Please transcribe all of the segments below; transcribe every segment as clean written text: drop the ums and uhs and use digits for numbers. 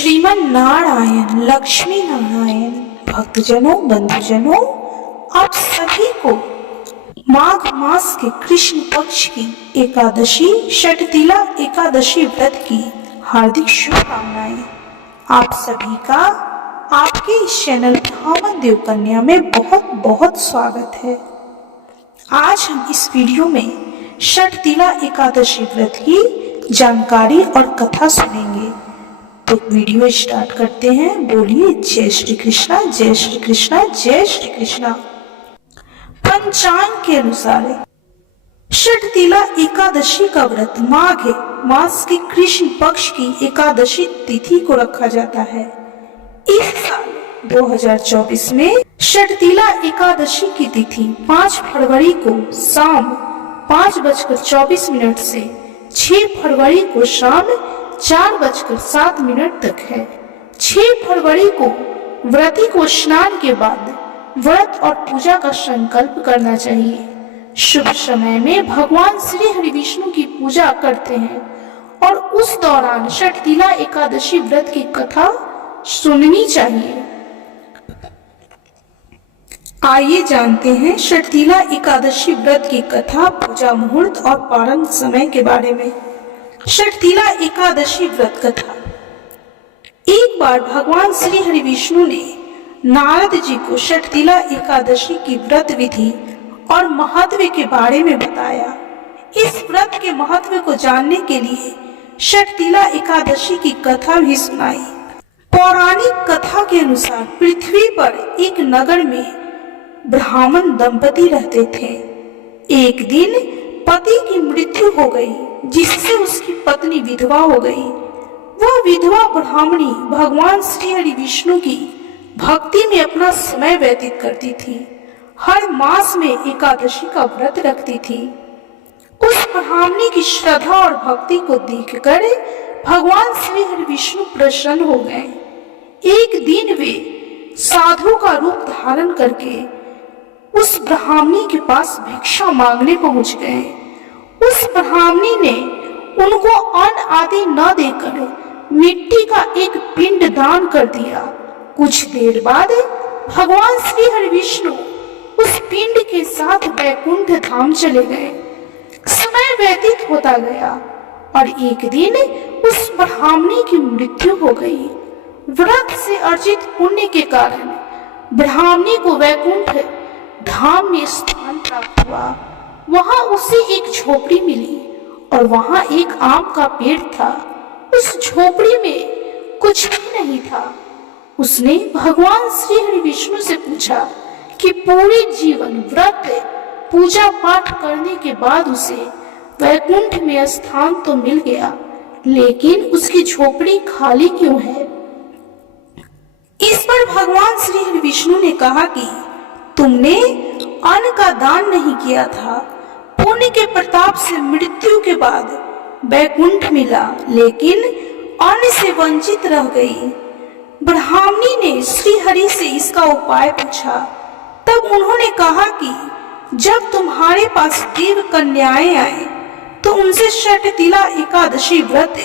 श्रीमन नारायण लक्ष्मी नारायण भक्तजनों बंधुजनों, आप सभी को माघ मास के कृष्ण पक्ष की एकादशी षटतिला एकादशी व्रत की हार्दिक शुभकामनाएं। आप सभी का आपके इस चैनल धामन देव कन्या में बहुत बहुत स्वागत है। आज हम इस वीडियो में षटतिला एकादशी व्रत की जानकारी और कथा सुनेंगे। तो वीडियो स्टार्ट करते हैं। बोलिए जय श्री कृष्णा, जय श्री कृष्णा, जय श्री कृष्णा। पंचांग के अनुसार षटतिला एकादशी का व्रत माघ मास की कृष्ण पक्ष की एकादशी तिथि को रखा जाता है। इस साल 2024 में षटतिला एकादशी की तिथि 5 फरवरी को शाम 5:24 से 6 फरवरी को शाम 4:07 तक है। 6 फरवरी को व्रती को स्नान के बाद व्रत और पूजा का संकल्प करना चाहिए। शुभ समय में भगवान श्री हरि विष्णु की पूजा करते हैं और उस दौरान षटतिला एकादशी व्रत की कथा सुननी चाहिए। आइए जानते हैं षटतिला एकादशी व्रत की कथा, पूजा मुहूर्त और पारण समय के बारे में। षटतिला एकादशी व्रत कथा। एक बार भगवान श्री हरि विष्णु ने नारद जी को षटतिला एकादशी की व्रत विधि और महत्व के बारे में बताया। इस व्रत के महत्व को जानने के लिए षटतिला एकादशी की कथा भी सुनाई। पौराणिक कथा के अनुसार पृथ्वी पर एक नगर में ब्राह्मण दंपति रहते थे। एक दिन पति की मृत्यु हो गई, जिससे उसकी पत्नी विधवा हो गई। वह विधवा ब्राह्मणी भगवान श्री हरि विष्णु की भक्ति में अपना समय व्यतीत करती थी। हर मास में एकादशी का व्रत रखती थी। उस ब्राह्मणी की श्रद्धा और भक्ति को देखकर भगवान श्री हरि विष्णु प्रसन्न हो गए। एक दिन वे साधु का रूप धारण करके उस ब्राह्मणी के पास भिक्षा मांगने पहुंच गए। उस ब्राह्मणी ने उनको अन्न आदि न देकर मिट्टी का एक पिंड दान कर दिया। कुछ देर बाद भगवान श्री हरि विष्णु उस पिंड के साथ वैकुंठ धाम चले गए। समय व्यतीत होता गया और एक दिन उस ब्राह्मणी की मृत्यु हो गई। व्रत से अर्जित पुण्य के कारण ब्राह्मणी को वैकुंठ धाम में स्थान प्राप्त हुआ। वहां उसे एक झोपड़ी मिली और वहां एक आम का पेड़ था। उस झोपड़ी में कुछ भी नहीं था। उसने भगवान श्री हरि विष्णु से पूछा कि पूरे जीवन व्रत पूजा पाठ करने के बाद उसे वैकुंठ में स्थान तो मिल गया, लेकिन उसकी झोपड़ी खाली क्यों है। इस पर भगवान श्री हरि विष्णु ने कहा कि तुमने अन्न का दान नहीं किया था। पुण्य के प्रताप से मृत्यु के बाद वैकुंठ मिला, लेकिन अन्न से वंचित रह गई। ब्राह्मणी ने श्री हरि से इसका उपाय पूछा। तब उन्होंने कहा कि जब तुम्हारे पास देव कन्याएं आए तो उनसे षटतिला एकादशी व्रत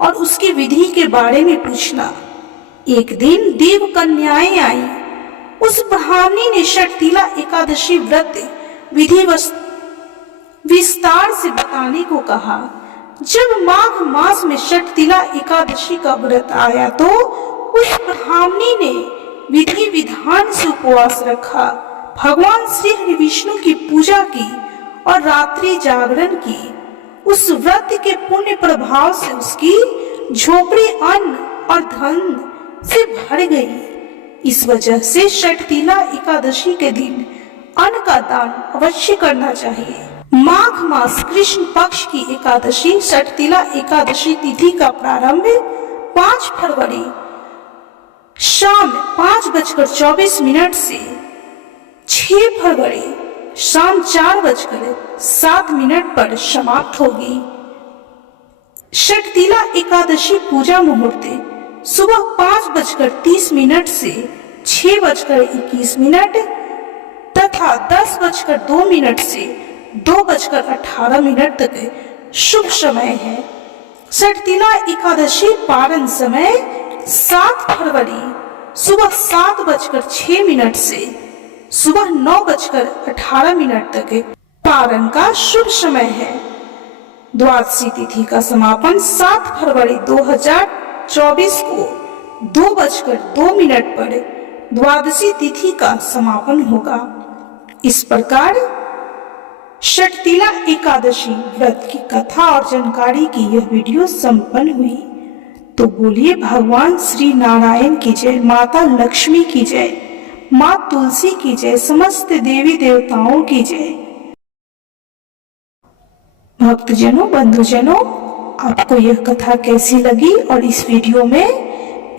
और उसकी विधि के बारे में पूछना। एक दिन देव कन्याएं आई। उस ब्राह्मणी ने षटतिला एकादशी व्रत विधि विस्तार से बताने को कहा। जब माघ मास में षटतिला एकादशी का व्रत आया तो उस ब्राह्मणी ने विधि विधान से उपवास रखा, भगवान श्री हरि विष्णु की पूजा की और रात्रि जागरण की। उस व्रत के पुण्य प्रभाव से उसकी झोपड़ी अन्न और धन से भर गई। इस वजह से षटतिला एकादशी के दिन अन्न का दान अवश्य करना चाहिए। माघ मास कृष्ण पक्ष की एकादशी षटतिला एकादशी तिथि का प्रारंभ 5 फरवरी शाम 5:24 से 6 फरवरी शाम 4:07 पर समाप्त होगी। षटतिला एकादशी पूजा मुहूर्त सुबह 5:30 से 6:21 तथा 10:02 से 2:18 तक शुभ समय है। षटतिला एकादशी पारण समय 7 फरवरी सुबह 7:06 से सुबह 9:18 तक पारण का शुभ समय है। द्वादशी तिथि का समापन 7 फरवरी 2024 को 2:02 पर द्वादशी तिथि का समापन होगा। इस प्रकार षटतिला एकादशी व्रत की कथा और जानकारी की यह वीडियो संपन्न हुई। तो बोलिए भगवान श्री नारायण की जय, माता लक्ष्मी की जय, माँ तुलसी की जय, समस्त देवी देवताओं की जय। भक्तजनों, बंधुजनों, आपको यह कथा कैसी लगी और इस वीडियो में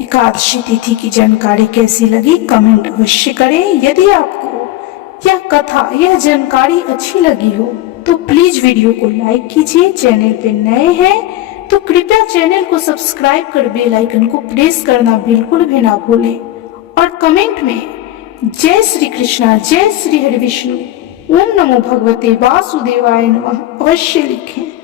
एकादशी तिथि की जानकारी कैसी लगी, कमेंट अवश्य करें। यदि आपको यह कथा, यह जानकारी अच्छी लगी हो तो प्लीज वीडियो को लाइक कीजिए। चैनल पे नए हैं तो कृपया चैनल को सब्सक्राइब कर बेल आइकन को प्रेस करना बिल्कुल भी ना भूलें और कमेंट में जय श्री कृष्णा, जय श्री हरि विष्णु, ओम नमो भगवते वासुदेवाय नमः अवश्य लिखें।